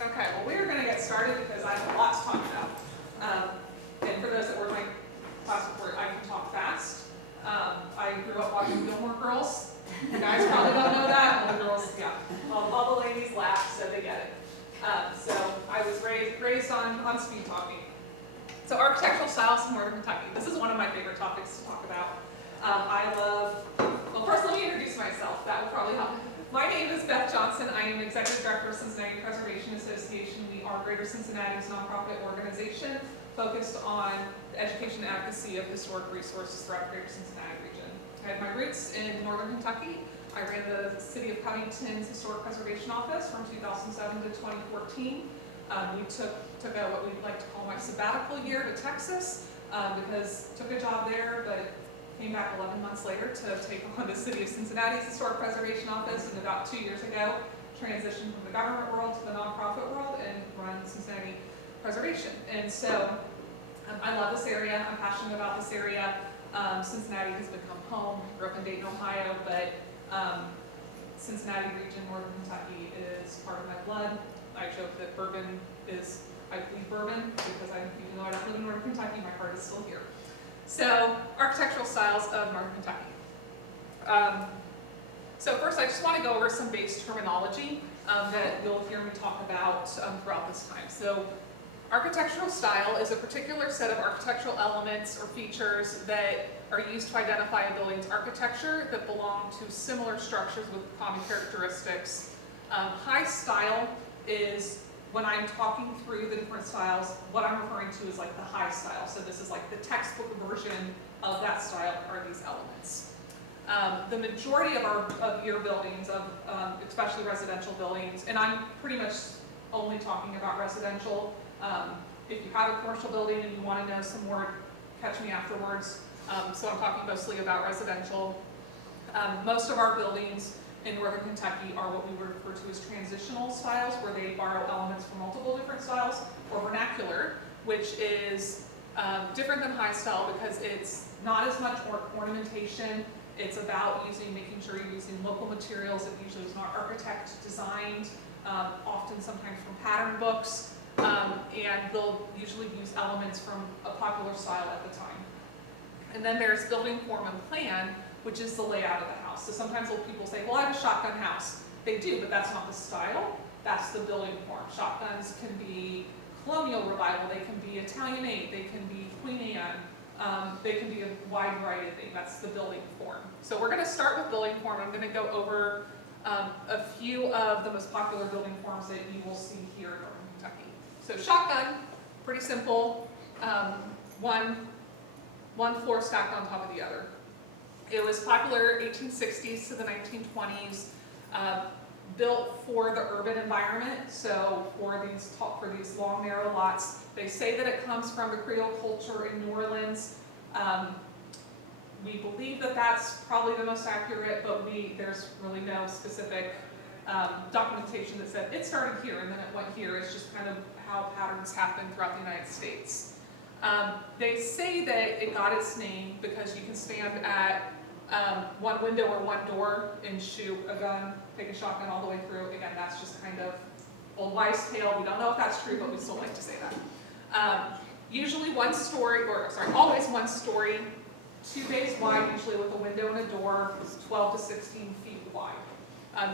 Okay, well, we are going to get started because I have a lot to talk about. And for those that were in my class before, I can talk fast. I grew up watching Gilmore Girls. You guys probably don't know that. All the girls, yeah. All the ladies laugh, so they get it. So I was raised on speed talking. So architectural styles in Northern Kentucky. This is one of my favorite topics to talk about. Well, first let me introduce myself. That will probably help. My name is Beth Johnson. I am Executive Director of Cincinnati Preservation Association. We are Greater Cincinnati's nonprofit organization focused on the education and advocacy of historic resources throughout the Greater Cincinnati region. I had my roots in Northern Kentucky. I ran the City of Covington's Historic Preservation Office from 2007 to 2014. We took what we like to call my sabbatical year to Texas because took a job there, but came back 11 months later to take on the City of Cincinnati's Historic Preservation Office, and about 2 years ago transitioned from the government world to the nonprofit world and run Cincinnati Preservation. And so I love this area. I'm passionate about this area. Cincinnati has become home. I grew up in Dayton, Ohio, but Cincinnati region, Northern Kentucky is part of my blood. I joke that I bleed bourbon because even though I don't live in Northern Kentucky, my heart is still here. So, architectural styles of Northern Kentucky. So first I just want to go over some base terminology that you'll hear me talk about throughout this time. So, architectural style is a particular set of architectural elements or features that are used to identify a building's architecture that belong to similar structures with common characteristics. High style is, when I'm talking through the different styles, what I'm referring to is like the high style. So this is like the textbook version of that style are these elements. The majority of your buildings, especially residential buildings, and I'm pretty much only talking about residential. If you have a commercial building and you want to know some more, catch me afterwards. So I'm talking mostly about residential. Most of our buildings in Northern Kentucky are what we refer to as transitional styles, where they borrow elements from multiple different styles, or vernacular, which is different than high style because it's not as much ornamentation. It's about making sure you're using local materials that usually is not architect designed, often sometimes from pattern books, and they'll usually use elements from a popular style at the time. And then there's building form and plan, which is the layout of the house. So sometimes people say, well, I have a shotgun house. They do, but that's not the style. That's the building form. Shotguns can be colonial revival. They can be Italianate. They can be Queen Anne. They can be a wide variety of things. That's the building form. So we're going to start with building form. I'm going to go over a few of the most popular building forms that you will see here in Northern Kentucky. So shotgun, pretty simple. One floor stacked on top of the other. It was popular 1860s to the 1920s, built for the urban environment. So for these long, narrow lots, they say that it comes from the Creole culture in New Orleans. We believe that that's probably the most accurate, but there's really no specific documentation that said it started here and then it went here. It's just kind of how patterns happen throughout the United States. They say that it got its name because you can stand at one window or one door and shoot a gun, take a shotgun all the way through. Again, that's just kind of old wives' tale. We don't know if that's true, but we still like to say that. Usually always one story, 2 bays wide, usually with a window and a door, 12 to 16 feet wide.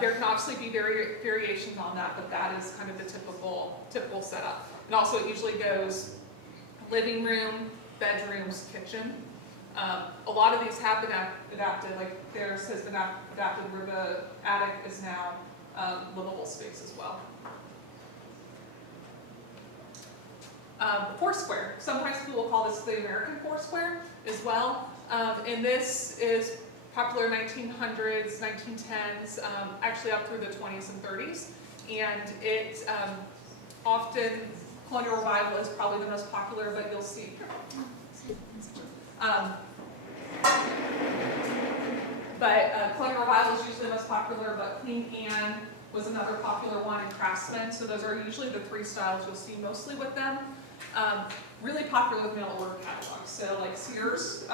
There can obviously be variations on that, but that is kind of the typical setup. And also it usually goes living room, bedrooms, kitchen. A lot of these have been adapted, like theirs has been adapted where the attic is now livable space as well. Foursquare. Sometimes people will call this the American Foursquare as well. And this is popular 1900s, 1910s, actually up through the 20s and 30s. And it often, colonial revival is probably the most popular, but you'll see. Colonial revival is usually the most popular, but Queen Anne was another popular one, and Craftsman. So those are usually the 3 styles you'll see mostly with them. Really popular with mail order catalogs. So like Sears,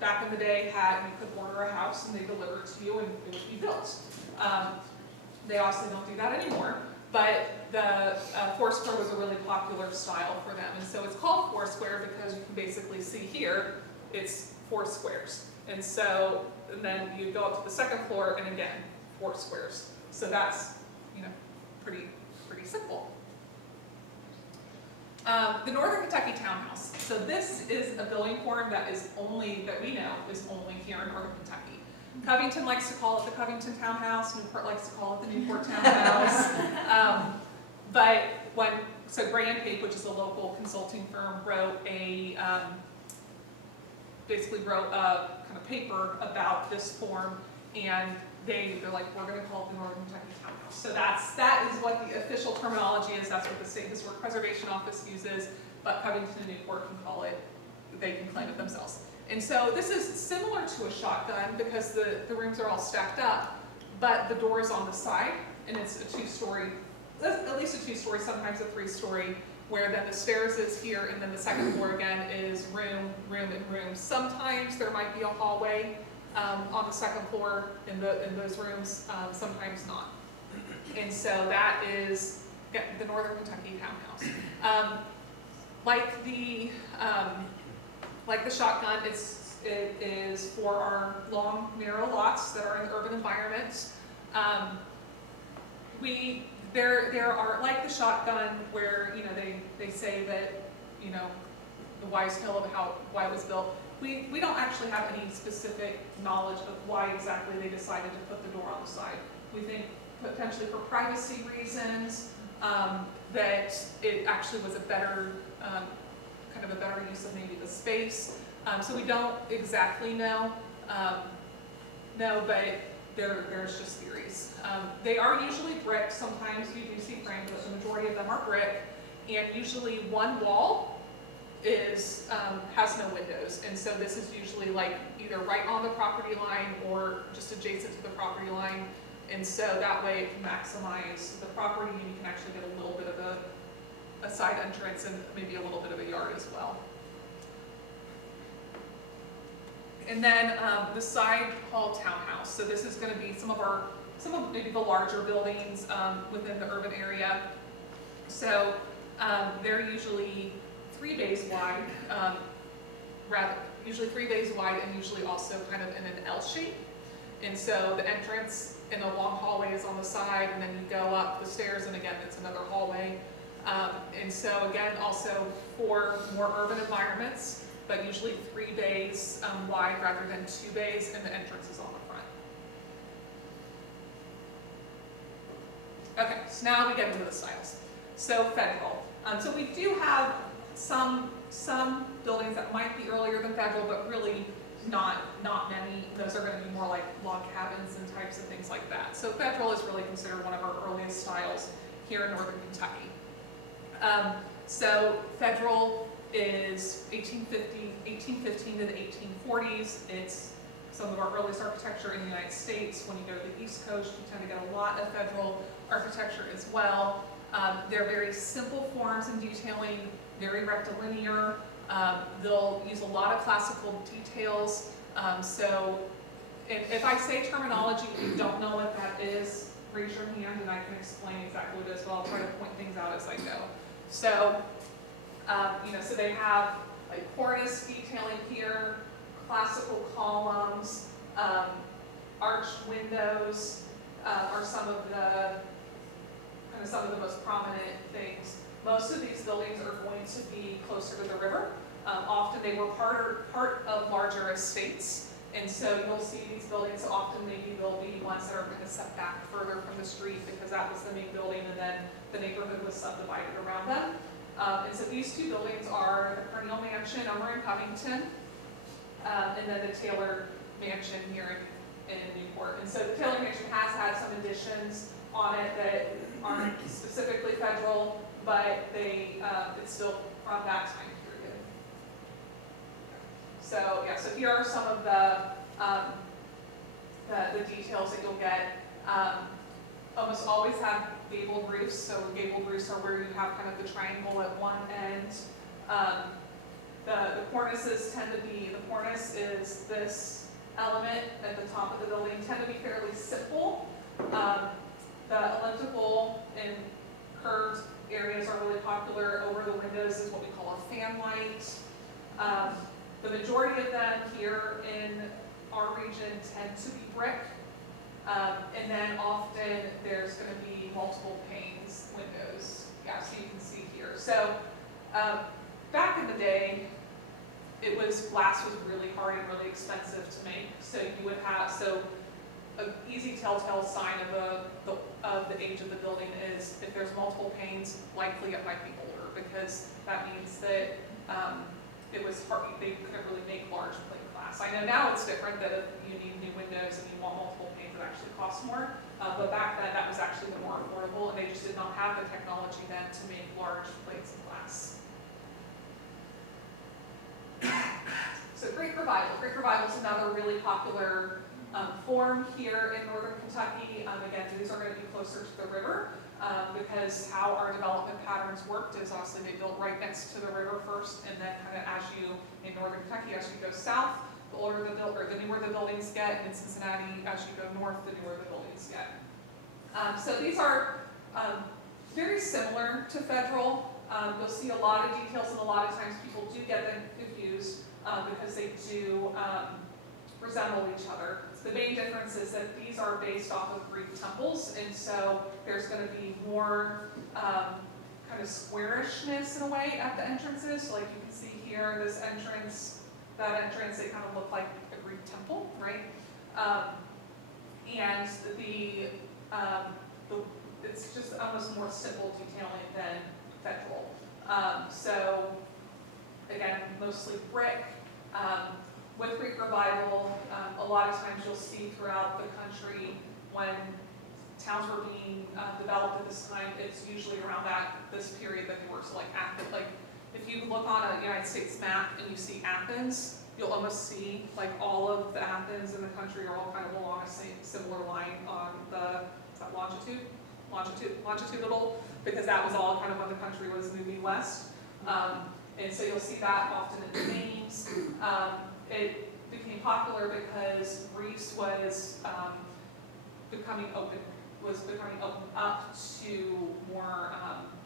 back in the day, you could order a house and they deliver it to you and it would be built. They obviously don't do that anymore. but the Foursquare was a really popular style for them. And so it's called Foursquare because you can basically see here, it's 4 squares. And so, and then you go up to the second floor and again, 4 squares. So that's, you know, pretty simple. The Northern Kentucky Townhouse. So this is a building form that we know is only here in Northern Kentucky. Covington likes to call it the Covington Townhouse. Newport likes to call it the Newport Townhouse. So Gray and Pape, which is a local consulting firm, basically wrote a kind of paper about this form, and they're like, we're going to call it the Northern Kentucky Townhouse. So that is what the official terminology is. That's what the State Historic Preservation Office uses, but Covington and Newport can call it, they can claim it themselves. And so this is similar to a shotgun because the rooms are all stacked up, but the door is on the side, and it's a 2-story, at least a 2-story, sometimes a 3-story, where then the stairs is here, and then the second floor again is room, and room. Sometimes there might be a hallway on the second floor in those rooms, sometimes not. And so that is the Northern Kentucky Townhouse. Like the shotgun, it is for our long, narrow lots that are in urban environments. There are, like the shotgun, where, you know, they say that, you know, the wise tale of why it was built. We don't actually have any specific knowledge of why exactly they decided to put the door on the side. We think potentially for privacy reasons, that it actually was a better, kind of a better use of maybe the space. So we don't exactly know, but there's just theories. They are usually brick. Sometimes you do see frame, but the majority of them are brick. And usually one wall has no windows. And so this is usually like either right on the property line or just adjacent to the property line. And so that way it can maximize the property, and you can actually get a little bit of a side entrance and maybe a little bit of a yard as well. And then the side hall townhouse. So this is going to be some of maybe the larger buildings within the urban area. So they're usually 3 bays wide, usually 3 bays wide, and usually also kind of in an L shape. And so the entrance in a long hallway is on the side, and then you go up the stairs, and again, it's another hallway. And so again, also for more urban environments, but usually 3 bays wide rather than 2 bays, and the entrance is on the front. Okay, so now we get into the styles. So Federal. So we do have some buildings that might be earlier than Federal, but really not many. Those are going to be more like log cabins and types of things like that. So Federal is really considered one of our earliest styles here in Northern Kentucky. So Federal is 1815 to the 1840s. It's some of our earliest architecture in the United States. When you go to the East Coast, you tend to get a lot of Federal architecture as well. They're very simple forms and detailing, very rectilinear. They'll use a lot of classical details. So if I say terminology and you don't know what that is, raise your hand and I can explain exactly what it is, but I'll try to point things out as I go. So, so they have like cornice detailing here, classical columns, arched windows are some of the most prominent things. Most of these buildings are going to be closer to the river. Often they were part of larger estates, and so you'll see these buildings. Often maybe they'll be ones that are going to set back further from the street because that was the main building, and then the neighborhood was subdivided around them. And so these 2 buildings are the Cornell Mansion over in Covington, and then the Taylor Mansion here in Newport. And so the Taylor Mansion has had some additions on it that aren't specifically Federal, but it's still from that time period. So yeah, so here are some of the details that you'll get. Almost always have gabled roofs. So gabled roofs are where you have kind of the triangle at one end. The cornices tend to be, the cornice is this element at the top of the building, tend to be fairly simple. The elliptical and Curved areas are really popular. Over the windows is what we call a fan light. The majority of them here in our region tend to be brick. And then often there's going to be multiple panes windows. Yeah, so you can see here. So back in the day, glass was really hard and really expensive to make. So you would have, an easy telltale sign of the age of the building is if there's multiple panes, likely it might be older, because that means that it was hard, they couldn't really make large plate glass. I know now it's different, that if you need new windows and you want multiple panes, it actually costs more. But back then, that was actually the more affordable, and they just did not have the technology then to make large plates of glass. So Greek Revival. Greek Revival is another really popular form here in northern Kentucky. Again, these are going to be closer to the river because how our development patterns worked is obviously they built right next to the river first, and then kind of in northern Kentucky, as you go south, the newer the buildings get. In Cincinnati, as you go north, the newer the buildings get. So these are very similar to federal. You'll see a lot of details, and a lot of times people do get them confused because they do resemble each other. The main difference is that these are based off of Greek temples, and so there's going to be more kind of squarishness in a way at the entrances. So like you can see here, this entrance, that entrance, they kind of look like a Greek temple, right? And it's just almost more simple detailing than federal. So again, mostly brick. With Greek Revival, a lot of times you'll see throughout the country when towns were being developed at this time, it's usually around this period that they were. So like Athens, like if you look on a United States map and you see Athens, you'll almost see like all of the Athens in the country are all kind of along a similar line on the longitudinal, because that was all kind of when the country was moving west. And so you'll see that often in the names. It became popular because Greece was becoming open up to more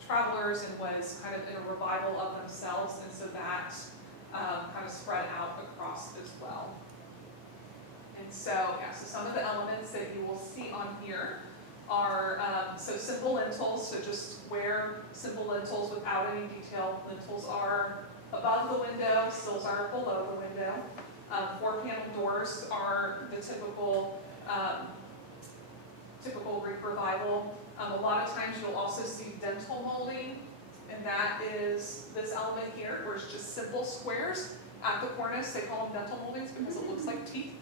travelers, and was kind of in a revival of themselves, and so that kind of spread out across as well. And so, yeah, so some of the elements that you will see on here are, so simple lintels, so just square simple lintels without any detail. Lintels are above the window, sills are below the window. 4-panel doors are the typical Greek Revival. A lot of times you'll also see dentil molding, and that is this element here, where it's just simple squares at the cornice. They call them dental moldings because it looks like teeth.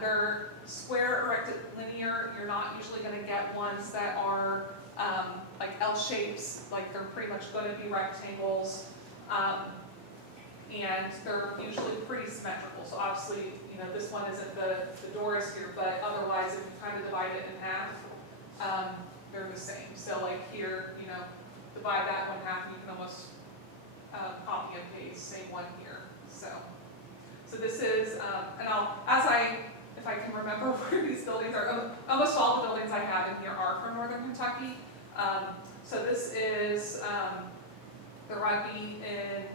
They're square, erected, linear. You're not usually going to get ones that are like L shapes, like they're pretty much going to be rectangles, and they're usually pretty symmetrical. So obviously, you know, this one isn't the door is here, but otherwise, if you kind of divide it in half, they're the same. So like here, you know, divide that one half, and you can almost copy and paste, same one here. So this is, and if I can remember where these buildings are, almost all the buildings I have in here are from northern Kentucky. So this is the rugby in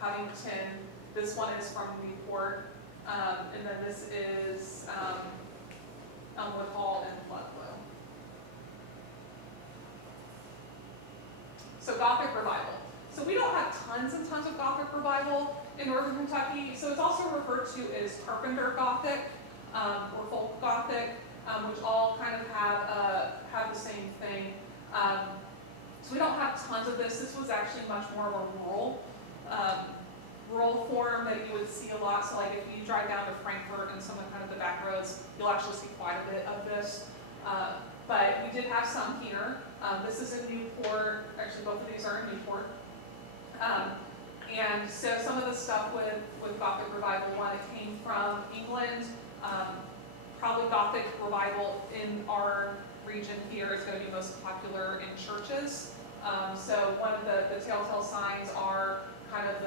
Covington. This one is from Newport, and then this is Elmwood Hall in Ludlow. So Gothic Revival. So we don't have tons and tons of Gothic Revival in northern Kentucky. So it's also referred to as Carpenter Gothic or Folk Gothic, which all kind of have the same thing. So we don't have tons of this. This was actually much more of a rural form that you would see a lot. So like if you drive down to Frankfort and some of kind of the back roads, you'll actually see quite a bit of this. But we did have some here. This is in Newport. Actually, both of these are in Newport. And so some of the stuff with Gothic Revival, one, it came from England. Probably Gothic Revival in our region here is going to be most popular in churches. So one of the telltale signs are kind of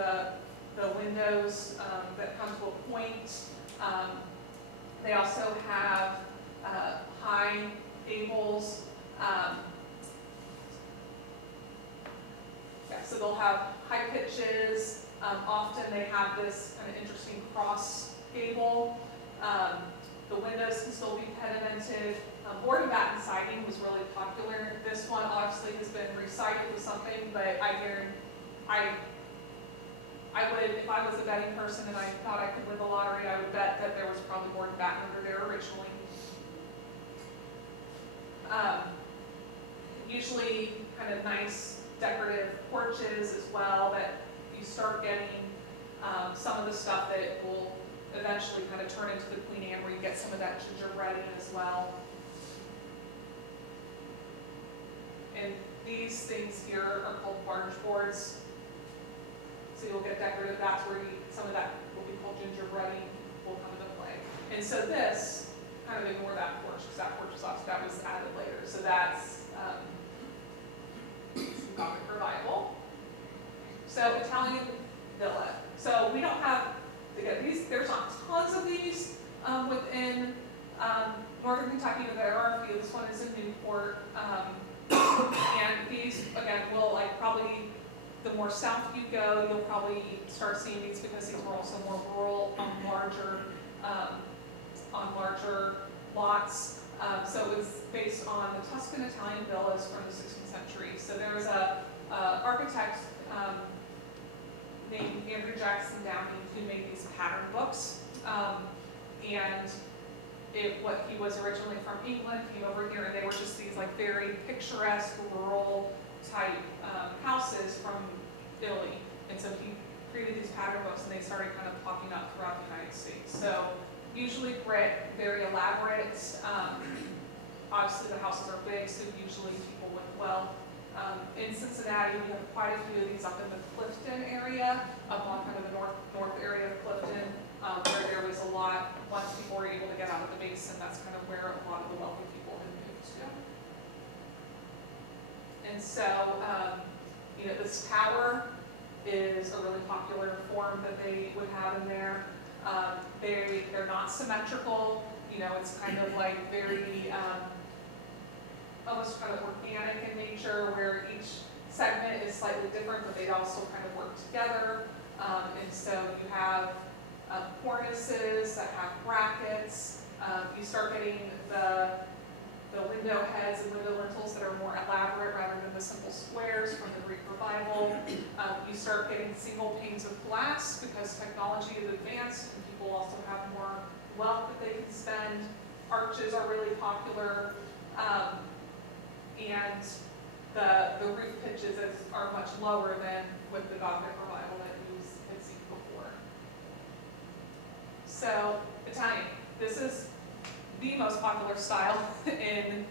the windows that come to a point. They also have high gables. Yeah, so they'll have high pitches. Often they have this kind of interesting cross gable. The windows can still be pedimented. Board and batten siding was really popular. This one obviously has been resided with something, but I would, if I was a betting person and I thought I could win the lottery, I would bet that there was probably board and batten under there originally. Usually kind of nice decorative porches as well, that you start getting some of the stuff that will eventually kind of turn into the Queen Anne, where you get some of that gingerbread in as well. And these things here are called barge boards. So you'll get decorative, that's where some of that will be called gingerbreading will come into play. And so this, kind of ignore that porch, because that porch was off, that was added later. So that's some Gothic revival. So Italian villa. So we don't have, again, there's not tons of these within northern Kentucky, but there are a few. This one is in Newport. And these, again, will probably, the more south you go, you'll probably start seeing these, because these were also more rural, on larger lots. So it was based on the Tuscan Italian villas from the 16th century. So there was a architect named Andrew Jackson Downing who made these pattern books. And what he was originally from England, came over here, and they were just these very picturesque rural type houses from Italy. And so he created these pattern books, and they started kind of popping up throughout the United States. So usually brick, very elaborate. Obviously the houses are big, so usually people live well. In Cincinnati, we have quite a few of these up in the Clifton area, up on kind of the north area of Clifton, where there was a lot, once people were able to get out of the basin, that's kind of where a lot of the wealthy people had moved to. And so, this tower is a really popular form that they would have in there. They're not symmetrical, it's kind of very, almost kind of organic in nature, where each segment is slightly different, but they also kind of work together. And so you have cornices that have brackets. You start getting the window heads and window lintels that are more elaborate rather than the simple squares from the Greek Revival. You start getting single panes of glass, because technology is advanced and people also have more wealth that they can spend. Arches are really popular. And the roof pitches are much lower than with the Gothic Revival that you had seen before. So Italian, this is the most popular style in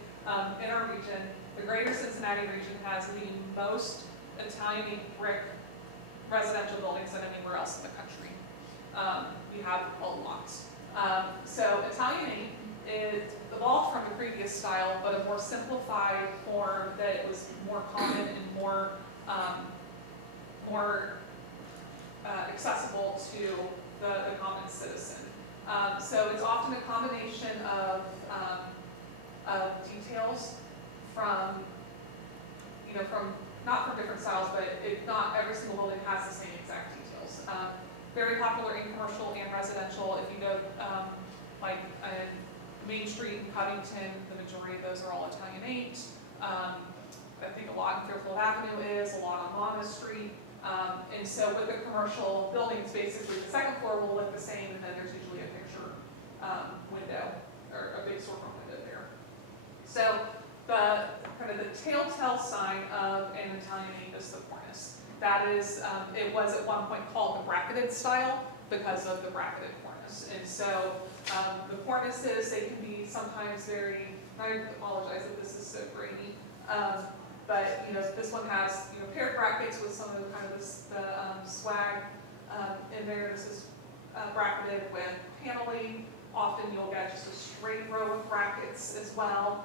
our region. The greater Cincinnati region has the most Italian brick residential buildings than anywhere else in the country. We have a lot. So Italian is evolved from the previous style, but a more simplified form that was more common and more accessible to the common citizen. So it's often a combination of details from not from different styles, but not every single building has the same exact details. Very popular in commercial and residential. If you go Main Street in Covington, the majority of those are all Italianate. I think a lot in Fairfield Avenue is, a lot on Monmouth Street. And so with the commercial buildings, basically the second floor will look the same, and then there's usually a picture window, or a big storefront window there. So the kind of the telltale sign of an Italianate is the cornice. That is, it was at one point called the bracketed style because of the bracketed cornice. And so the cornices, they can be sometimes very, I apologize if this is so grainy, but this one has paired brackets with some of the kind of the swag in there. This is bracketed with paneling. Often you'll get just a straight row of brackets as well.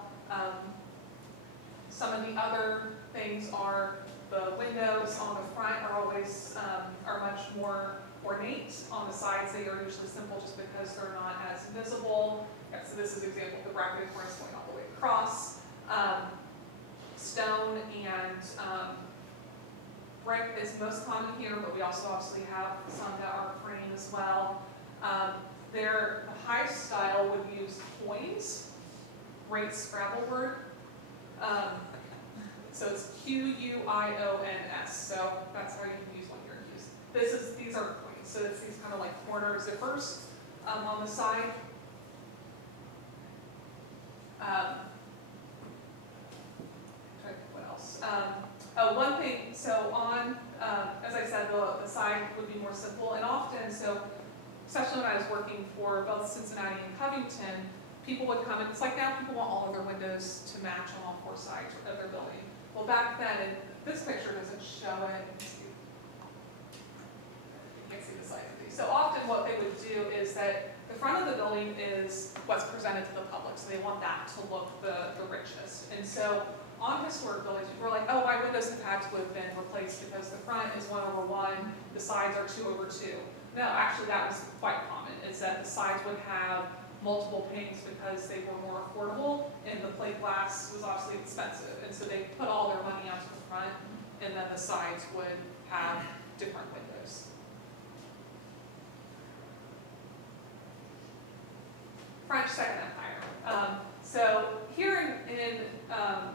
Some of the other things are the windows on the front are always are much more ornate. On the sides they are usually simple just because they're not as visible. Yeah, so this is an example of the bracketed cornice going all the way across. Stone and brick is most common here, but we also obviously have some that are frame as well. The high style would use coins, great Scrabble word. So it's Q-U-I-O-N-S, so that's how you can use one here. These are coins, so it's these kind of like corner zippers on the side. What else? One thing, so on, as I said, the side would be more simple, and often, so especially when I was working for both Cincinnati and Covington, people would come, and it's like now people want all of their windows to match on all four sides of their building. Well, back then, and this picture doesn't show it, you can't see the size of these. So often what they would do is that the front of the building is what's presented to the public, so they want that to look the richest. And so on historic buildings, people are like, oh, my windows have had to have been replaced because the front is 1/1, the sides are 2/2. No, actually that was quite common, is that the sides would have multiple panes because they were more affordable, and the plate glass was obviously expensive. And so they put all their money onto the front, and then the sides would have different windows. French Second Empire. So here in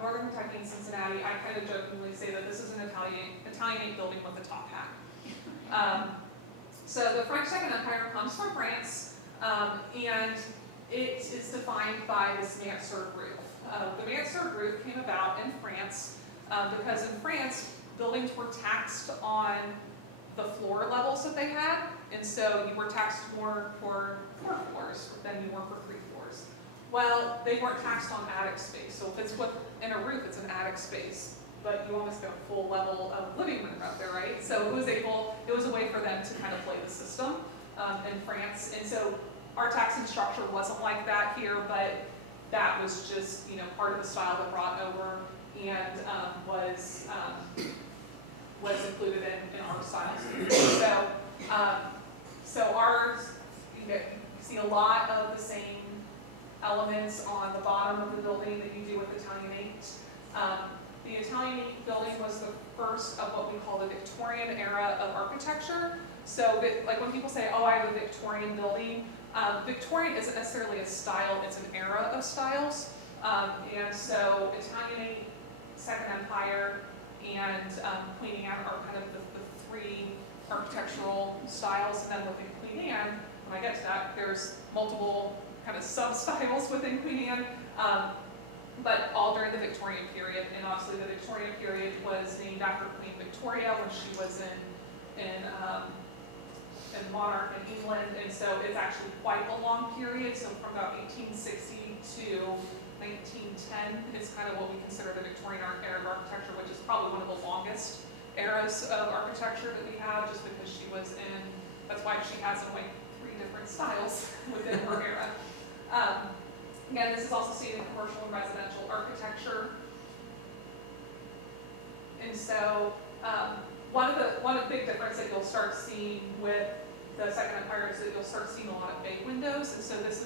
Northern Kentucky and Cincinnati, I kind of jokingly say that this is an Italianate building with a top hat. So the French Second Empire comes from France, and it is defined by this mansard roof. The mansard roof came about in France because in France, buildings were taxed on the floor levels that they had, and so you were taxed more for 4 floors than you were for 3 floors. Well, they weren't taxed on attic space, so if it's within a roof, it's an attic space, but you almost get a full level of living room up there, right? So it was a way for them to kind of play the system in France, and so our taxing structure wasn't like that here, but that was just, part of the style that brought over and was included in our styles. So ours, you see a lot of the same elements on the bottom of the building that you do with Italianate. The Italianate building was the first of what we call the Victorian era of architecture. So like when people say, oh, I have a Victorian building, Victorian isn't necessarily a style, it's an era of styles. And so Italianate, Second Empire, and Queen Anne are kind of the 3 architectural styles. And then within Queen Anne, when I get to that, there's multiple kind of sub-styles within Queen Anne, but all during the Victorian period. And obviously the Victorian period was named after Queen Victoria when she was in monarch in England, and so it's actually quite a long period. So from about 1860 to 1910 is kind of what we consider the Victorian era of architecture, which is probably one of the longest eras of architecture that we have, just because she was in, that's why she has in like 3 different styles within her era. Again, this is also seen in commercial and residential architecture. And so one of the big difference that you'll start seeing with the Second Empire is that you'll start seeing a lot of bay windows. And so this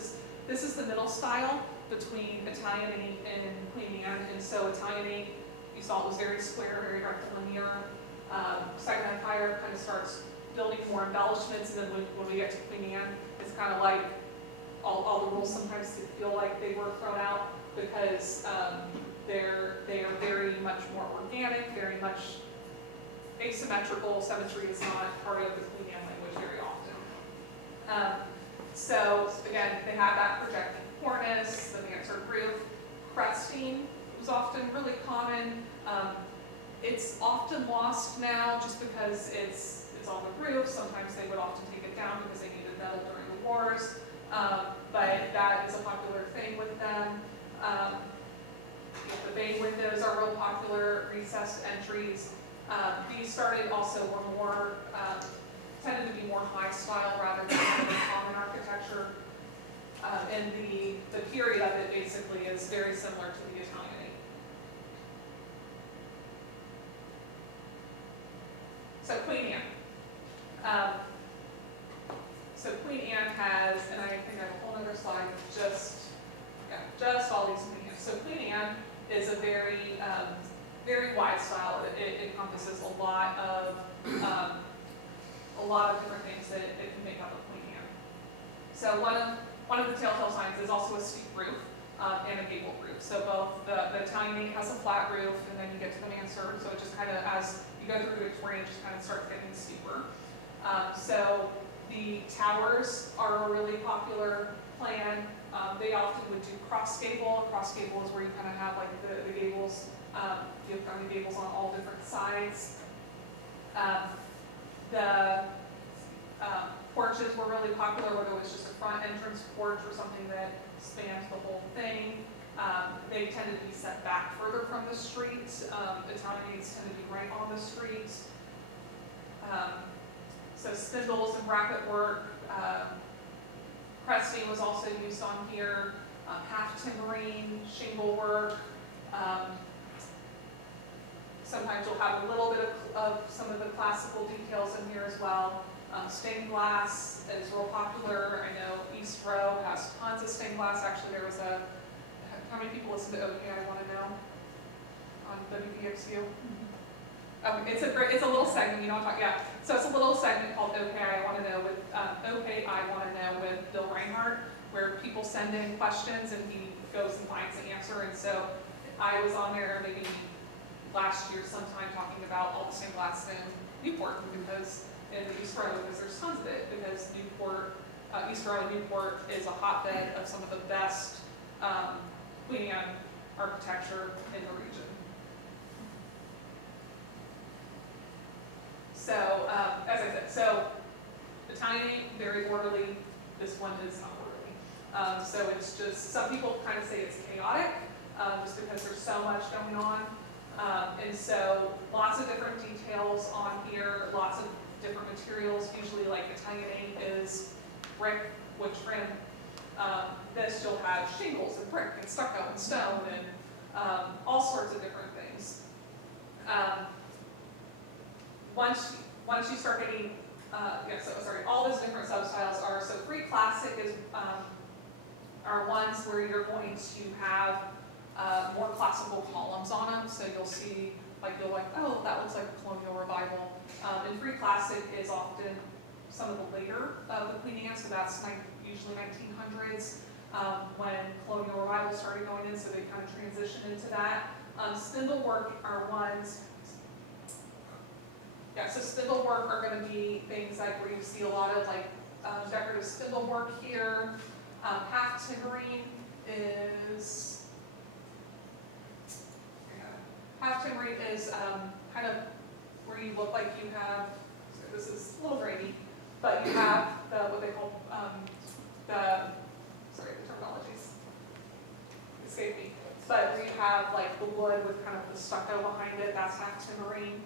is the middle style between Italianate and Queen Anne. And so Italianate, you saw it was very square, very rectilinear. Second Empire kind of starts building more embellishments, and then when we get to Queen Anne, it's kind of like all the rules sometimes feel like they were thrown out because they are very much more organic, very much asymmetrical. Symmetry is not part of the Queen Anne language very often. So again, they had that projecting cornice, the mansard roof. Cresting was often really common. It's often lost now just because it's on the roof. Sometimes they would often take it down because they needed metal during the wars. But that is a popular thing with them. The bay windows are real popular, recessed entries. These tended to be more high style rather than common architecture. And the period of it basically is very similar to the Italianate. So Queen Anne. So Queen Anne has, and I think I have a whole other slide just Anne is a very, very wide style. It encompasses a lot of different things that it can make up a Queen Anne. So one of the telltale signs is also a steep roof and a gable roof. So both the Italianate has a flat roof, and then you get to the mansard. So it just kind of, as you go through the Victorian, it just kind of starts getting steeper. So the towers are a really popular plan. They often would do cross gable. Cross gable is where you kind of have like the gables, you have kind of gables on all different sides. The porches were really popular, whether it was just a front entrance porch or something that spanned the whole thing. They tended to be set back further from the street. Italianates tend to be right on the street. So spindles and bracket work. Cresting was also used on here. Half timbering, shingle work. Sometimes you'll have a little bit of some of the classical details in here as well. Stained glass is real popular. I know East Row has tons of stained glass. Actually, there was how many people listen to OK, I Want to Know on WPXU? It's a little segment, you know what I'm talking about. Yeah. So it's a little segment called OK, I Want to Know with OK, I Want to Know with Bill Reinhardt, where people send in questions and he goes and finds the answer. And so I was on there maybe last year sometime talking about all the stained glass in Newport because in the East Row, because there's tons of it, because Newport, East Row and Newport is a hotbed of some of the best Queen Anne architecture in the region. So, as I said, so Italianate, very orderly. This one is not orderly. So it's just, some people kind of say it's chaotic, just because there's so much going on. And so lots of different details on here, lots of different materials. Usually like Italianate is brick, wood trim. This you'll have shingles and brick and stucco and stone and all sorts of different things. Once you start getting, all those different substyles are, so free classic is, are ones where you're going to have more classical columns on them. So you'll see, oh, that looks like a colonial revival. And free classic is often some of the later of the Queen Anne, so that's usually 1900s when colonial revival started going in, so they kind of transitioned into that. Spindle work are ones, so spindle work are going to be things like where you see a lot of decorative spindle work here. Half timbering is, kind of where you look like you have, so this is a little grainy, but you have what they call the terminologies escape me, but where you have like the wood with kind of the stucco behind it, that's half timbering.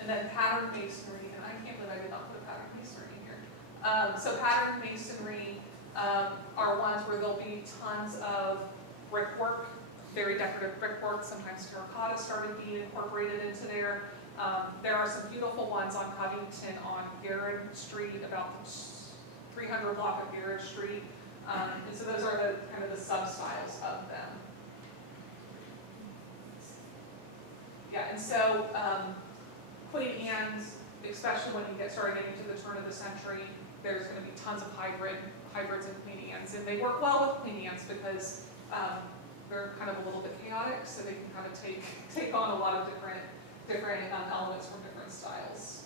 And then pattern masonry, and I can't believe I did not put pattern masonry here. So pattern masonry are ones where there'll be tons of brickwork, very decorative brickwork. Sometimes terracotta started being incorporated into there. There are some beautiful ones on Covington on Garrett Street, about the 300 block of Garrett Street. And so those are the kind of the sub-styles of them. Yeah, and so Queen Anne's, especially when you start getting to the turn of the century, there's going to be tons of hybrids of Queen Anne's, and they work well with Queen Anne's because they're kind of a little bit chaotic, so they can kind of take on a lot of different elements from different styles.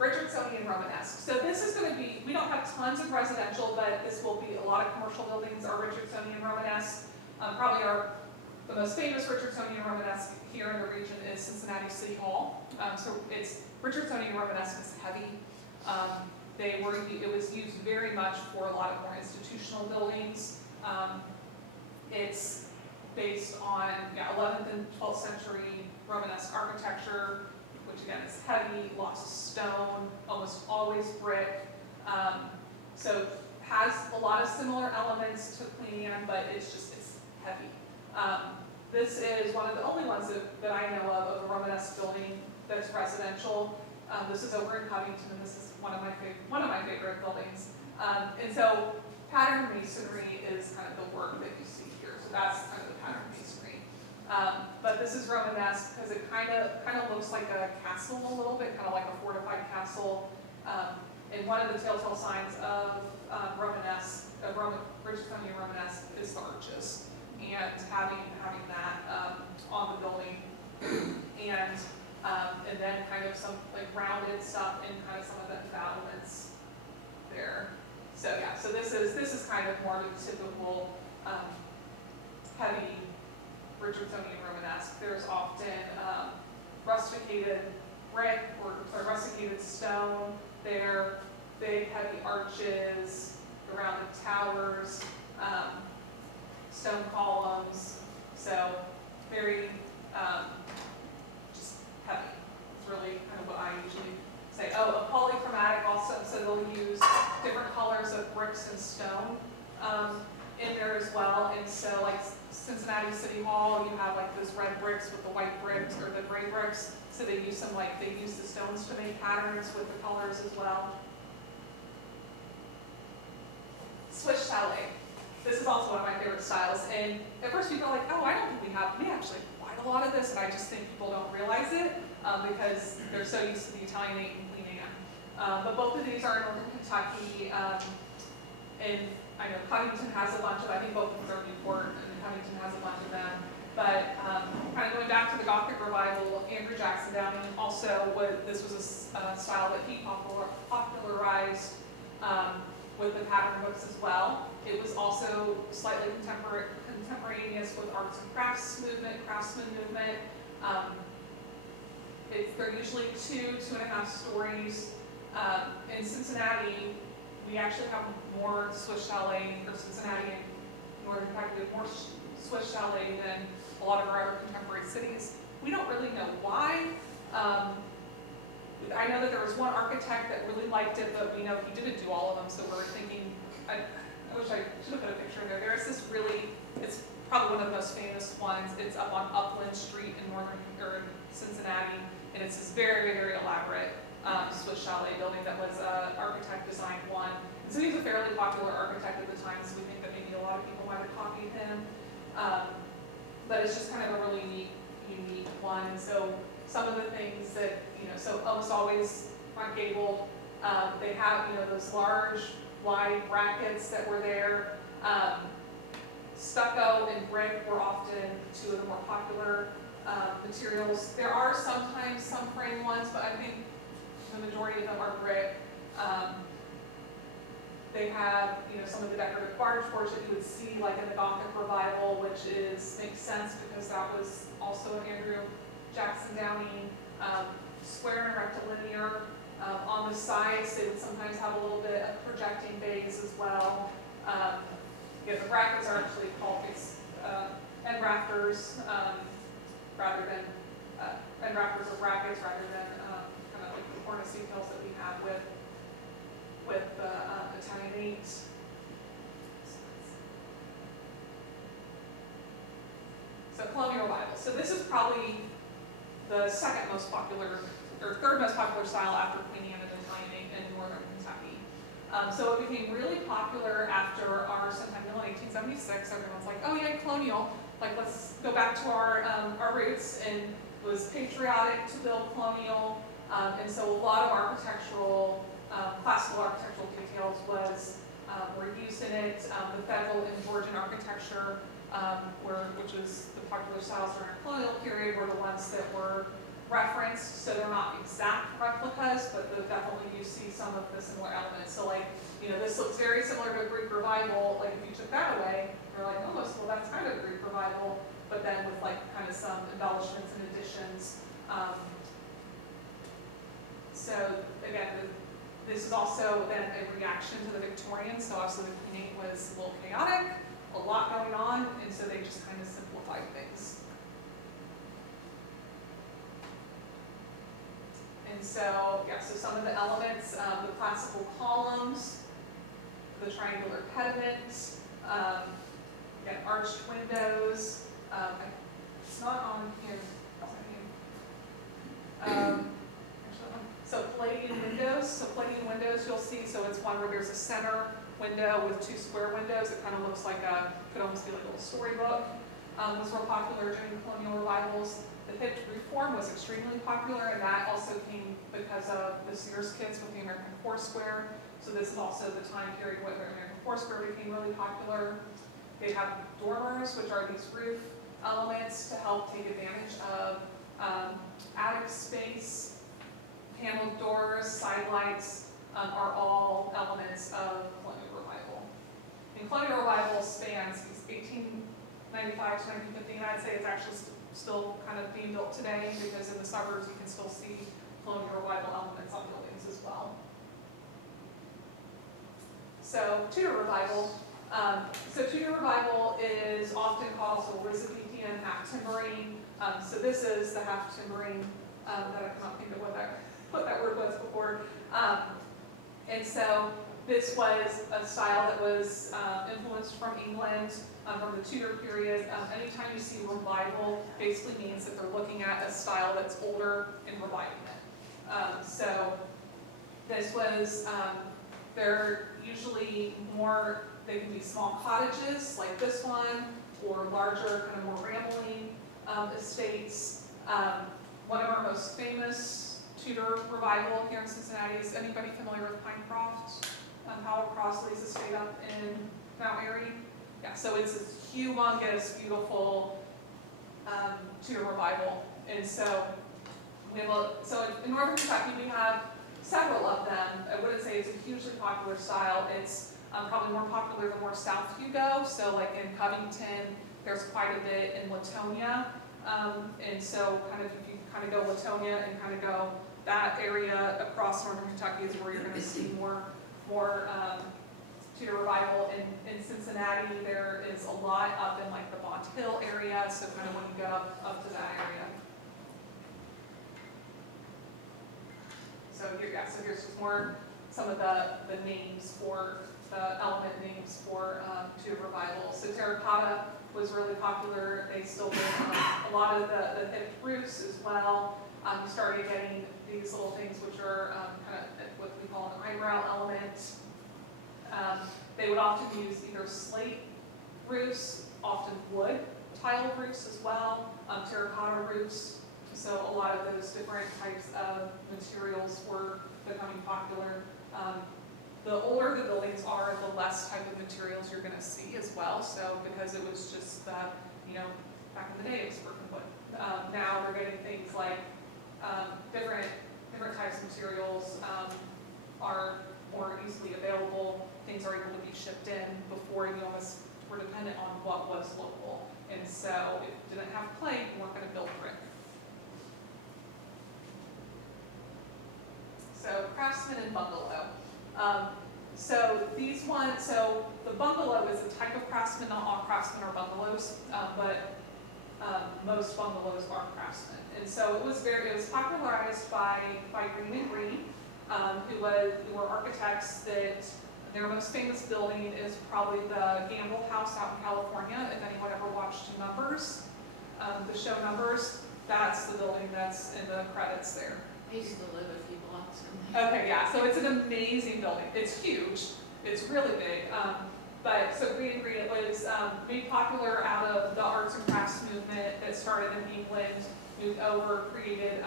Richardsonian Romanesque. So this is going to be, we don't have tons of residential, but this will be a lot of commercial buildings are Richardsonian Romanesque. Probably the most famous Richardsonian Romanesque here in the region is Cincinnati City Hall. So it's Richardsonian Romanesque is heavy. It was used very much for a lot of more institutional buildings. It's based on 11th and 12th century Romanesque architecture, which again is heavy, lots of stone, almost always brick. So has a lot of similar elements to Queen Anne, but it's heavy. This is one of the only ones that I know of a Romanesque building that's residential. This is over in Covington, and this is one of my favorite buildings. And so pattern masonry is kind of the work that you see here. So that's kind of the pattern masonry. But this is Romanesque because it kind of looks like a castle a little bit, kind of like a fortified castle. And one of the telltale signs of Bridgestonian Romanesque is the arches, and having that on the building, and then kind of some like rounded stuff and kind of some of the embellishments there. So yeah, so this is kind of more of the typical heavy Bridgestonian Romanesque. There's often rusticated brick or rusticated stone there, big heavy arches, the rounded towers, stone columns. So very just heavy. It's really kind of what I usually say. Oh, a polychromatic also, so they'll use different colors of bricks and stone in there as well. And so like Cincinnati City Hall, you have like those red bricks with the white bricks or the gray bricks. So they use they use the stones to make patterns with the colors as well. Swiss chalet. This is also one of my favorite styles. And at first people are like, oh, I don't think we actually quite a lot of this, and I just think people don't realize it because they're so used to the Italianate and Queen Anne. But both of these are in northern Kentucky, and I know Covington has a bunch of, I think both of them are Newport, and Covington has a bunch of them. But kind of going back to the Gothic revival, Andrew Jackson Downing also, this was a style that he popularized with the pattern books as well. It was also slightly contemporaneous with arts and craftsman movement. They're usually 2.5 stories. In Cincinnati, we actually have more Swiss chalet, or Cincinnati and Northern Kentucky, we have more Swiss chalet than a lot of our other contemporary cities. We don't really know why. I know that there was one architect that really liked it, but we know he didn't do all of them, so we're thinking, I wish I should have put a picture in there. There's this it's probably one of the most famous ones. It's up on Upland Street in Cincinnati, and it's this very, very elaborate Swiss chalet building that was architect designed one. And so he was a fairly popular architect at the time, so we think that maybe a lot of people might have copied him. But it's just kind of a really unique one. And so some of the things that, so almost always front gabled, they have, those large, wide brackets that were there. Stucco and brick were often two of the more popular materials. There are sometimes some frame ones, but I think the majority of them are brick. They have, some of the decorative barge boards that you would see like in the Gothic revival, which makes sense because that was also Andrew Jackson Downing. Square and rectilinear. On the sides, they would sometimes have a little bit of projecting bays as well. The brackets are actually called end rafters rather than end rafters or brackets rather than kind of like the cornice details that we have with Italianate. So colonial revival. So this is probably the second most popular, or third most popular style after Queen Anne and Italianate in northern Kentucky. So it became really popular after our centennial in 1876. Everyone's like, oh yeah, colonial, like let's go back to our roots, and it was patriotic to build colonial. And so a lot of architectural, classical architectural details were used in it. The Federal and Georgian architecture, which is the popular styles during the colonial period, were the ones that were referenced. So they're not exact replicas, but definitely you see some of the similar elements. So like, this looks very similar to a Greek revival. Like if you took that away, you're like, oh, well that's kind of a Greek revival, but then with like kind of some embellishments and additions. So again, this is also then a reaction to the Victorians. So obviously the Queen Anne was a little chaotic, a lot going on, and so they just kind of simplified things. And so, yeah, so some of the elements, the classical columns, the triangular pediment, again, arched windows. It's not on here. So Palladian windows. So Palladian windows, you'll see. So it's one where there's a center window with two square windows. It kind of looks like could almost be like a little storybook. Was real popular during colonial revivals. The hipped roof form was extremely popular, and that also came because of the Sears kits with the American Foursquare. So this is also the time period where the American Foursquare became really popular. They have dormers, which are these roof elements to help take advantage of attic space. Paneled doors, side lights are all elements of colonial revival. And colonial revival spans 1895 to 1950, and I'd say it's actually still kind of being built today, because in the suburbs you can still see colonial revival elements on buildings as well. So Tudor revival. So Tudor revival is often called also Elizabethan half timbering. So this is the half timbering that I cannot think of what that word was before. And so this was a style that was influenced from England, from the Tudor period. Anytime you see revival, basically means that they're looking at a style that's older and reviving it. So this was, they're usually more, they can be small cottages like this one, or larger, kind of more rambling estates. One of our most famous Tudor revival here in Cincinnati is anybody familiar with Pinecroft? Howard Crossley's estate up in Mount Airy? Yeah, so it's this humongous, beautiful Tudor revival. And so we have so in Northern Kentucky we have several of them. I wouldn't say it's a hugely popular style. It's probably more popular the more south you go. So like in Covington, there's quite a bit in Latonia. And so kind of if you kind of go Latonia and kind of go that area across Northern Kentucky is where you're going to see more Tudor revival. In Cincinnati, there is a lot up in like the Bont Hill area, so kind of when you go up to that area. So here's just more some of the names for the element names for Tudor revival. So terracotta was really popular. They still did a lot of the hipped roofs as well. You started getting these little things which are kind of what we call an eyebrow element. They would often use either slate roofs, often wood tile roofs as well, terracotta roofs. So a lot of those different types of materials were becoming popular. The older the buildings are, the less type of materials you're going to see as well. So because it was just, back in the day it was brick and wood. Now we're getting things like different types of materials are more easily available. Things are able to be shipped in. Before, you almost were dependent on what was local. And so if you didn't have clay, you weren't going to build brick. So craftsman and bungalow. So these ones, so the bungalow is a type of craftsman. Not all craftsmen are bungalows, but most bungalows are craftsmen. And so it was popularized by Green and Green, who were architects. That their most famous building is probably the Gamble House out in California. If anyone ever watched Numbers, the show Numbers, that's the building that's in the credits there. I used to live a few blocks from there. Okay, yeah, so it's an amazing building. It's huge. It's really big. But so Green and Green, it was made popular out of the arts and crafts movement that started in England, moved over, created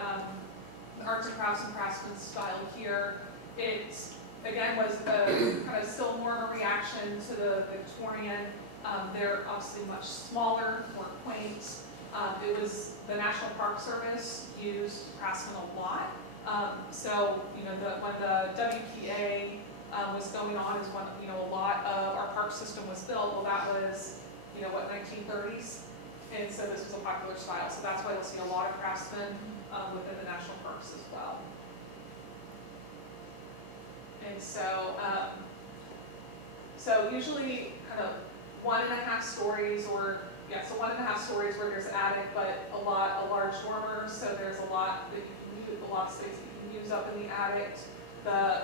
the arts and craftsman style here. It, again, was kind of still more of a reaction to the Victorian. They're obviously much smaller, more quaint. It was the National Park Service used craftsmen a lot. So, when the WPA was going on is when, a lot of our park system was built. Well, that was, 1930s. And so this was a popular style. So that's why you'll see a lot of craftsmen within the national parks as well. And so, so usually kind of 1.5 stories so 1.5 stories where there's attic, but a large dormer. So there's a lot that you can use, a lot of space that you can use up in the attic. The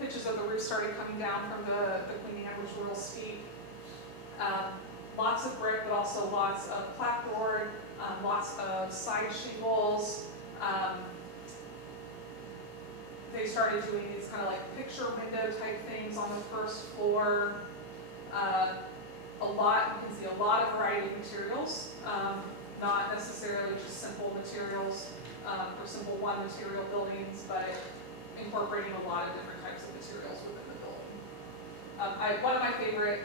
pitches of the roof started coming down from the Queen Anne, which were real steep. Lots of brick, but also lots of clapboard, lots of side shingles. They started doing these kind of like picture window type things on the first floor. You can see a lot of variety of materials, not necessarily just simple materials or simple one material buildings, but incorporating a lot of different types of materials within the building. One of my favorite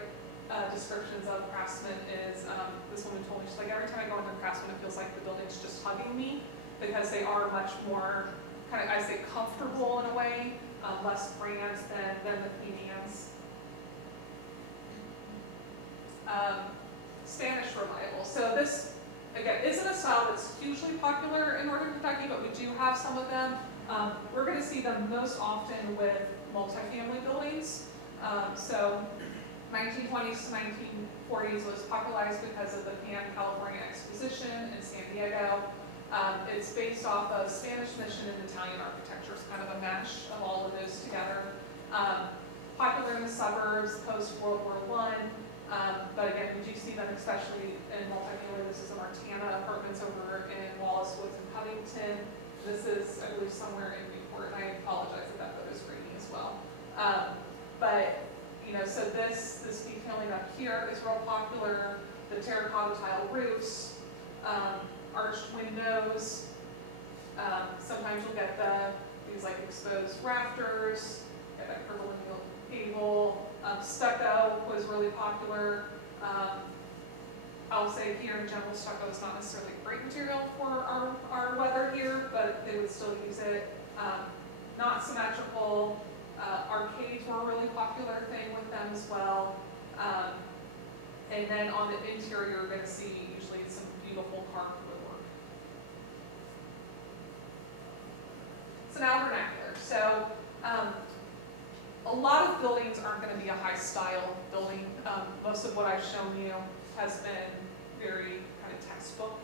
descriptions of Craftsman is, this woman told me, she's like, every time I go into Craftsman, it feels like the building's just hugging me, because they are much more, kind of, I say, comfortable in a way, less grand than the Queen Anne's. Spanish Revival. So this, again, isn't a style that's hugely popular in Northern Kentucky, but we do have some of them. We're going to see them most often with multifamily buildings. So 1920s to 1940s was popularized because of the Pan California Exposition in San Diego. It's based off of Spanish Mission and Italian architecture. It's kind of a mash of all of those together. Popular in the suburbs post-World War I. But again, we do see them especially in multifamily. This is the Martana Apartments over in Wallace Woods and Covington. This is, I believe, somewhere in Newport, and I apologize if that photo is grainy as well. But, you know, so this detailing up here is real popular. The terracotta tile roofs, arched windows. Sometimes you'll get these like exposed rafters, get that curvilineal gable. Stucco was really popular. I'll say here in general, stucco is not necessarily a great material for our weather here, but they would still use it. Not symmetrical. Arcades were a really popular thing with them as well. And then on the interior, you're going to see usually some beautiful carved woodwork. So now vernacular. So a lot of buildings aren't going to be a high style building. Most of what I've shown you has been very kind of textbook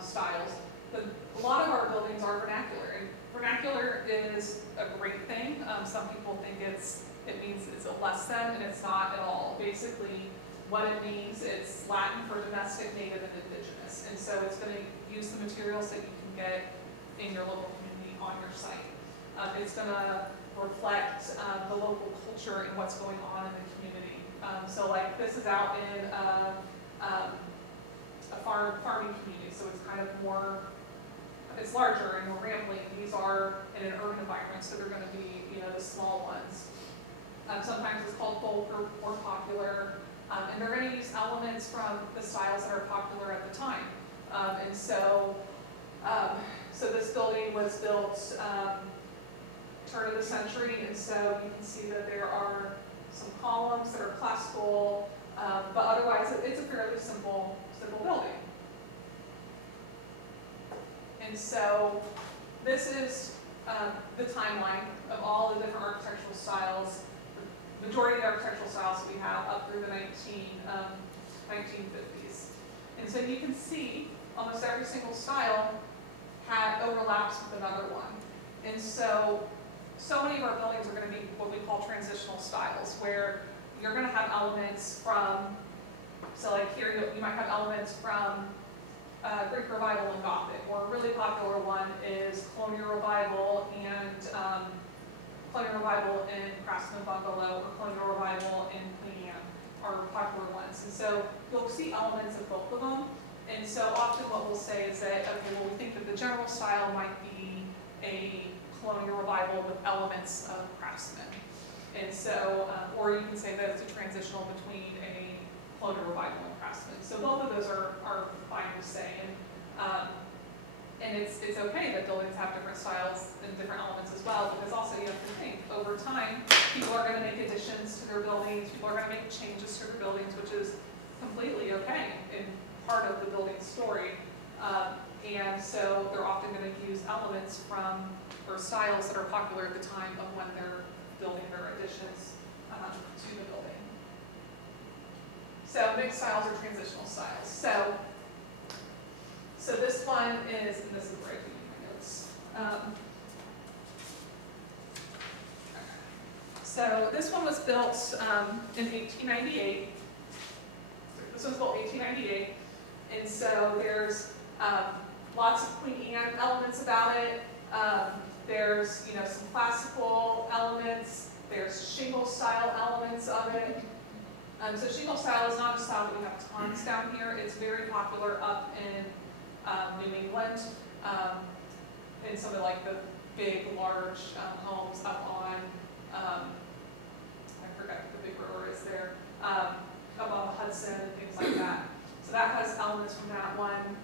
styles. But a lot of our buildings are vernacular, and vernacular is a great thing. Some people think it means it's a less than, and it's not at all. Basically, what it means, it's Latin for domestic, native, and indigenous. And so it's going to use the materials that you can get in your local community on your site. It's going to reflect the local culture and what's going on in the community. So like this is out in a farming community, so it's kind of more, it's larger and more rambling. These are in an urban environment, so they're going to be, you know, the small ones. Sometimes it's called folk or more popular, and they're going to use elements from the styles that are popular at the time. And so, so this building was built turn of the century, and so you can see that there are some columns that are classical, but otherwise it's a fairly simple building. And so this is the timeline of all the different architectural styles, the majority of the architectural styles that we have up through the 1950s. And so you can see almost every single style overlaps with another one. And so many of our buildings are going to be what we call transitional styles, where you're going to have elements from, so like here you might have elements from Greek Revival and Gothic, or a really popular one is Colonial Revival and Colonial Revival in Craftsman Bungalow, or Colonial Revival in Queen Anne are popular ones. And so you'll see elements of both of them. And so often what we'll say is that, okay, well, we think that the general style might be a Colonial Revival with elements of Craftsman. And so, or you can say that it's a transitional between a Colonial Revival and Craftsman. So both of those are fine to say. And it's okay that buildings have different styles and different elements as well, because also you have to think, over time, people are going to make additions to their buildings, people are going to make changes to their buildings, which is completely okay and part of the building story. And so they're often going to use elements from, or styles that are popular at the time of when they're building their additions to the building. So mixed styles or transitional styles. So this one is, and this is where I keep my notes. So this one was built in 1898. This was built in 1898, and so there's lots of Queen Anne elements about it. There's, you know, some classical elements, there's shingle style elements of it. So shingle style is not a style that we have tons down here. It's very popular up in New England, in some of like the big, large homes up on, I forgot what the big river is there, up on the Hudson and things like that. So that has elements from that one.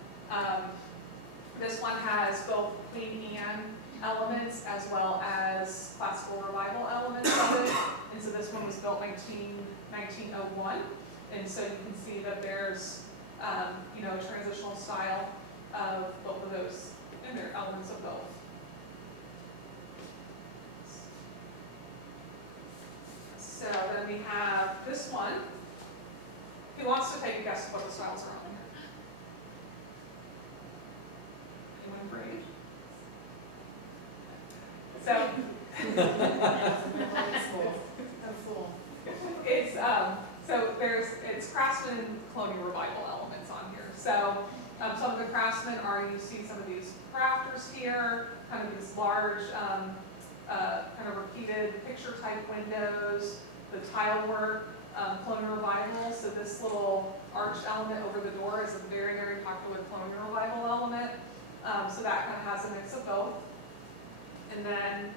This one has both Queen Anne elements as well as classical revival elements of it. And so this one was built 1901. And so you can see that there's, you know, a transitional style of both of those, and there are elements of both. So then we have this one. Who wants to take a guess at what the styles are on here? Anyone brave? So it's it's craftsman and colonial revival elements on here. So some of the craftsmen are, you see some of these crafters here, kind of these large kind of repeated picture type windows, the tile work, colonial revival. So this little arched element over the door is a very, very popular colonial revival element. So that kind of has a mix of both. And then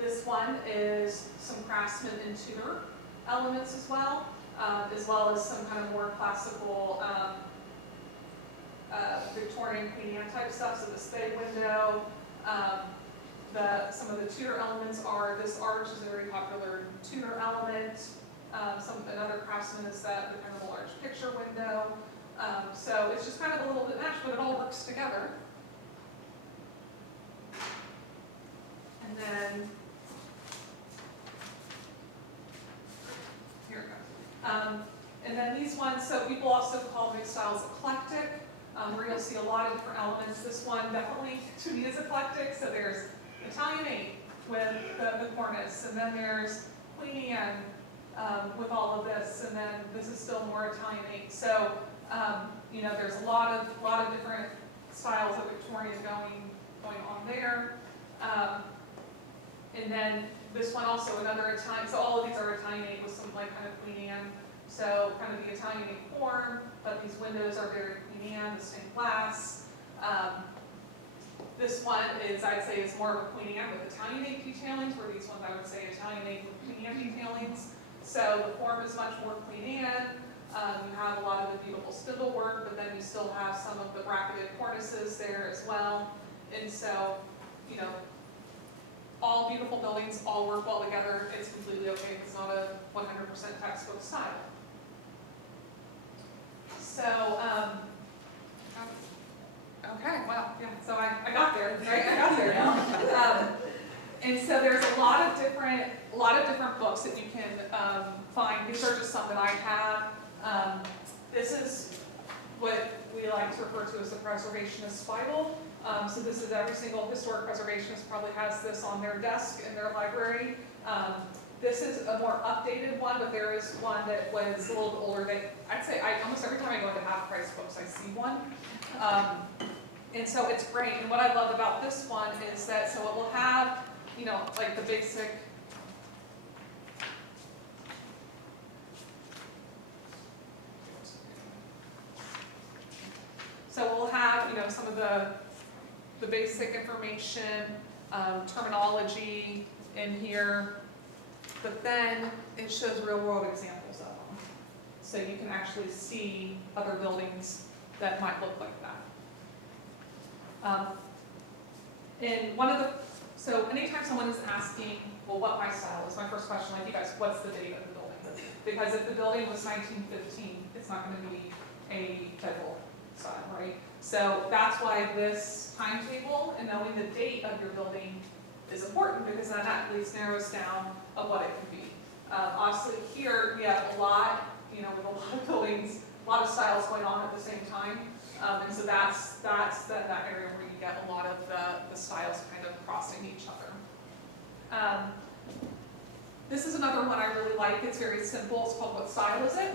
this one is some craftsman and Tudor elements as well as some kind of more classical Victorian Queen Anne type stuff. So this bay window, some of the Tudor elements are, this arch is a very popular Tudor element. Another craftsman is that the kind of a large picture window. So it's just kind of a little bit matched, but it all works together. And then, here it goes. And then these ones, so people also call these styles eclectic, where you'll see a lot of different elements. This one definitely, to me, is eclectic. So there's Italianate with the cornice, and then there's Queen Anne with all of this, and then this is still more Italianate. So, you know, there's a lot of different styles of Victorian going on there. And then this one also, another Italian, so all of these are Italianate with some like kind of Queen Anne. So kind of the Italianate form, but these windows are very Queen Anne, the stained glass. This one is, I'd say, is more of a Queen Anne with Italianate detailings, where these ones I would say Italianate with Queen Anne detailings. So the form is much more Queen Anne. You have a lot of the beautiful spindle work, but then you still have some of the bracketed cornices there as well. And so, you know, all beautiful buildings all work well together. It's completely okay. It's not a 100% textbook style. So, okay, well, yeah, so I got there, right? I got there now. And so there's a lot of different books that you can find. These are just some that I have. This is what we like to refer to as the Preservationist Bible. So this is every single historic preservationist probably has this on their desk in their library. This is a more updated one, but there is one that was a little bit older. I'd say almost every time I go into half price books, I see one. And so it's great. And what I love about this one is that, so it will have, you know, like the basic, so we'll have, you know, some of the basic information, terminology in here, but then it shows real world examples of them. So you can actually see other buildings that might look like that. And so anytime someone is asking, well, what my style is, my first question, like you guys, what's the date of the building? Because if the building was 1915, it's not going to be a federal style, right? So that's why this timetable and knowing the date of your building is important, because then that at least narrows down of what it can be. Obviously here we have a lot, you know, with a lot of buildings, a lot of styles going on at the same time. And so that's that area where you get a lot of the styles kind of crossing each other. This is another one I really like. It's very simple. It's called What Style Is It?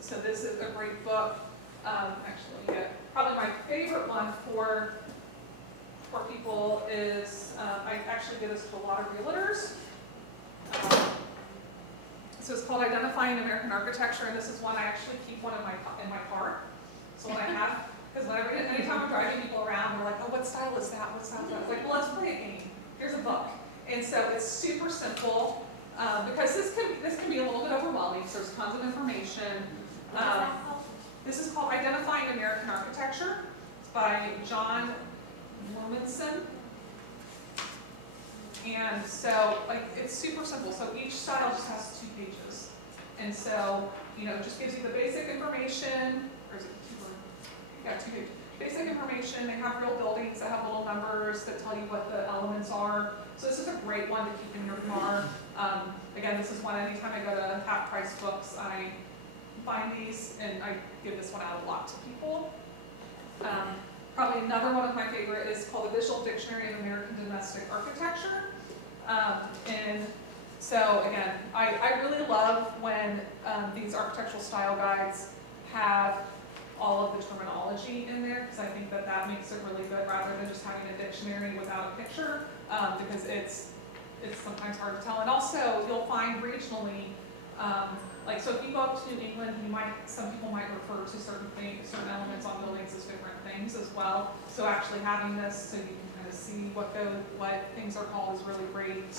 So this is a great book. Actually, probably my favorite one for for people is, I actually give this to a lot of realtors. So it's called Identifying American Architecture, and this is one I actually keep one in my car. So when I have, because anytime I'm driving people around, they're like, oh, what style is that? What style is that? It's like, well, let's play a game. Here's a book. And so it's super simple, because this can be a little bit overwhelming, so there's tons of information. This is called Identifying American Architecture. It's by John Williamson. And so, like, it's super simple. So each style just has 2 pages. And so, it just gives you the basic information, or is it 2 or, yeah, 2 pages. Basic information. They have real buildings that have little numbers that tell you what the elements are. So this is a great one to keep in your car. Again, this is one, anytime I go to Half Price Books, I find these, and I give this one out a lot to people. Probably another one of my favorite is called The Visual Dictionary of American Domestic Architecture. And so again, I really love when these architectural style guides have all of the terminology in there, because I think that makes it really good rather than just having a dictionary without a picture, because it's sometimes hard to tell. And also you'll find regionally, like, so if you go up to New England, some people might refer to certain elements on buildings as different things as well. So actually having this so you can kind of see what things are called is really great.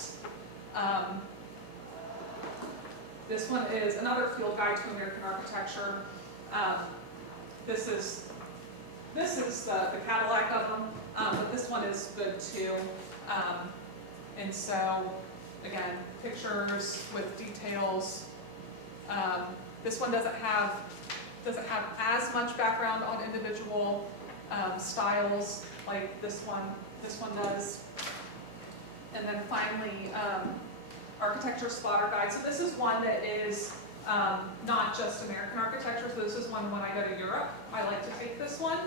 This one is another field guide to American architecture. This is the Cadillac of them, but this one is good too. And so again, pictures with details. This one doesn't have as much background on individual styles like this one does. And then finally, Architecture Spotter Guide. So this is one that is not just American architecture. So this is one when I go to Europe, I like to take this one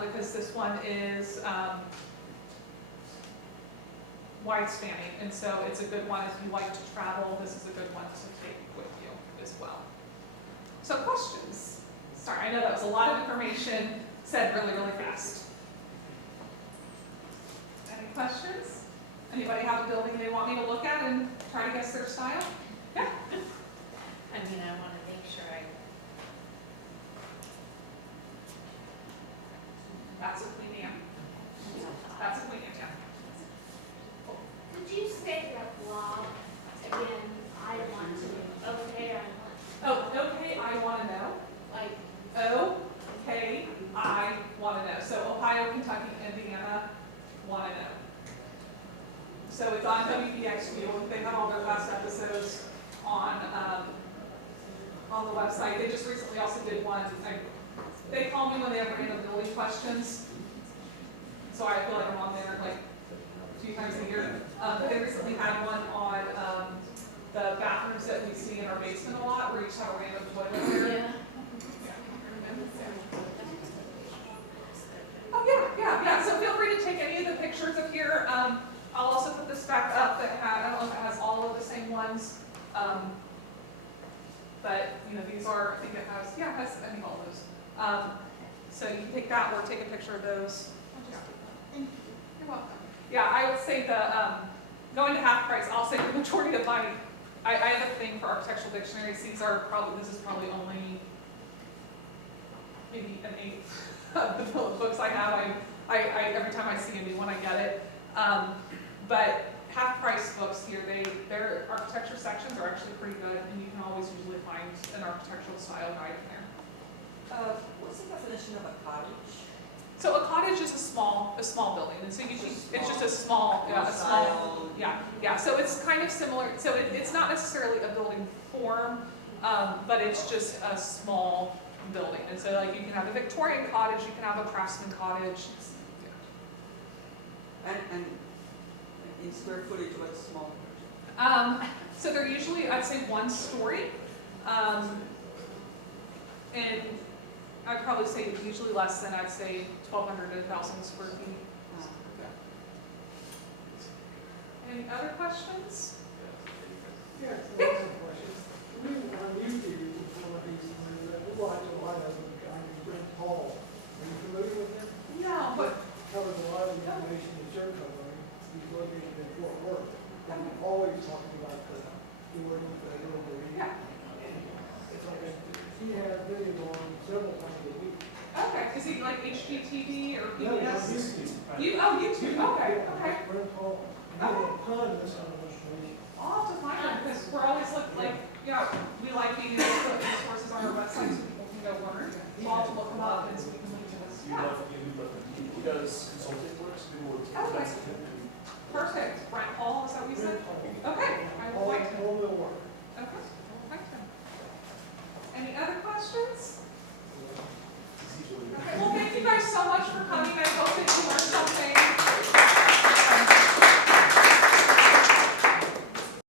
because this one is wide spanning, and so it's a good one if you like to travel. This is a good one to take with you as well. So questions? Sorry, I know that was a lot of information said really, really fast. Any questions? Anybody have a building they want me to look at and try to guess their style? Yeah? I mean, I want to make sure That's a Queen Anne. That's a Queen Anne, yeah. Could you say that law again? I want to. Okay, I want. Oh, okay, I want to know. Like, Okay, I want to know. So Ohio, Kentucky, Indiana, want to know. So it's on WPXU. They have all their past episodes on the website. They just recently also did one. They call me when they have random building questions. So I feel like I'm on there like a few times a year. But they recently had one on the bathrooms that we see in our basement a lot, where you just have a random toilet there. yeah. Oh yeah. So feel free to take any of the pictures of here. I'll also put this back up that I don't know if it has all of the same ones. But these are, I think it has, yeah, it has, I think all of those. So you can take that or take a picture of those. You're welcome. Yeah, I would say going to Half Price, I'll say the majority of I have a thing for architectural dictionaries. This is probably only maybe an 1/8 of the books I have. I every time I see a new one, I get it. But Half Price books here, their architecture sections are actually pretty good, and you can always usually find an architectural style guide in there. What's the definition of a cottage? So a cottage is a small building, and so it's just a small. So it's kind of similar. So it's not necessarily a building form, but it's just a small building. And so like you can have a Victorian cottage, you can have a craftsman cottage. And in square footage, what's small? So they're usually, I'd say, 1 story, and I'd probably say usually less than, I'd say, 1,200 to 1,000 square feet. Okay. Any other questions? Yeah, so lots of questions. The reason I'm using one of these is that we watch a lot of them, guy named Brent Hall. Are you familiar with him? Yeah, but Covers a lot of the information video on several times a week. Okay, is he like HGTV or No, on PBS? YouTube. YouTube, okay, okay. Brent Hall, you get a ton of this kind of information. I'll have to find them, because we're always looking, like, yeah, we like being able to put resources on our website so people can go learn. So I'll have to look them up and so we can link to this. Yeah, He does consulting work, so people will take Okay. that to him. perfect. Brent Hall, is that what you said? Brent Hall. Okay, I will All, like him. all will work. Okay, I will like him. Any other questions?